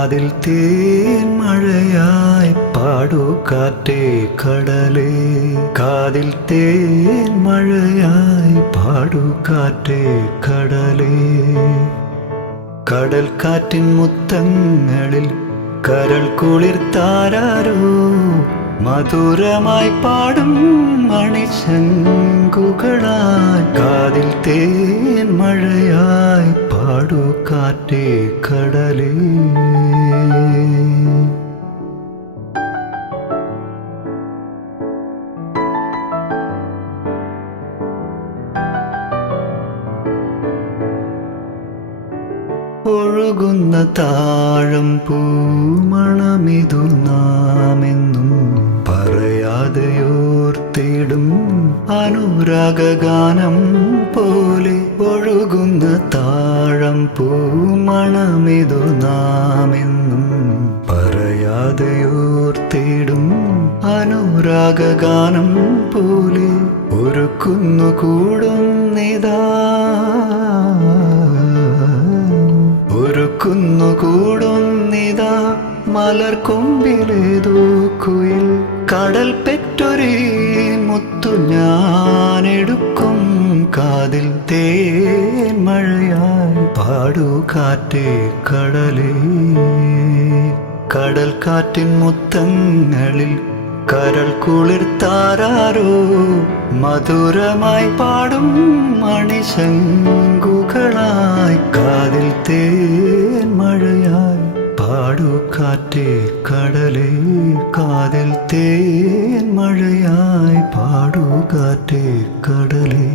കാതിൽ തേൻ മഴയായി പാടൂ കാറ്റേ കടലേ. കാതിൽ തേൻ മഴയായി പാടൂ കാറ്റേ കടലേ. കടൽ കാറ്റിൻ മുത്തങ്ങളിൽ കരൾ കുളിർത്താരോ മധുരമായി പാടും മണിശങ്കുകളായി. കാതിൽ തേൻ മഴയായി പാടൂ കാറ്റേ കടലേ. ഒഴുകുന്ന താഴം പൂമണമിതു നാമെന്നും പറയാതെയോർത്തിടും അനുരാഗഗാനം പോലെ. ഒഴുകുന്ന താഴം പൂമണമിതു നാമെന്നും പറയാതെയോർത്തിടും അനുരാഗഗാനം പോലെ. ഒരു കുന്നുകൂടുന്നിതാ കുന്നുകൂടുന്നിതാ മലർക്കൊമ്പിലേതോ കുയിൽ. കടൽ പെറ്റൊരേ മുത്തു ഞാനെടുക്കും. കാതിൽ തേൻ മഴയായി പാടൂ കാറ്റേ കടലേ. കടൽ കാറ്റിൻ മുത്തങ്ങളിൽ കരൾ കുളിർത്താരോ മധുരമായി പാടും മണിശങ്കുകളായി. കാതിൽ തേൻ മഴയായി പാടൂ കാറ്റേ കടലേ. കാതിൽ തേൻ മഴയായി പാടൂ കാറ്റേ കടലേ.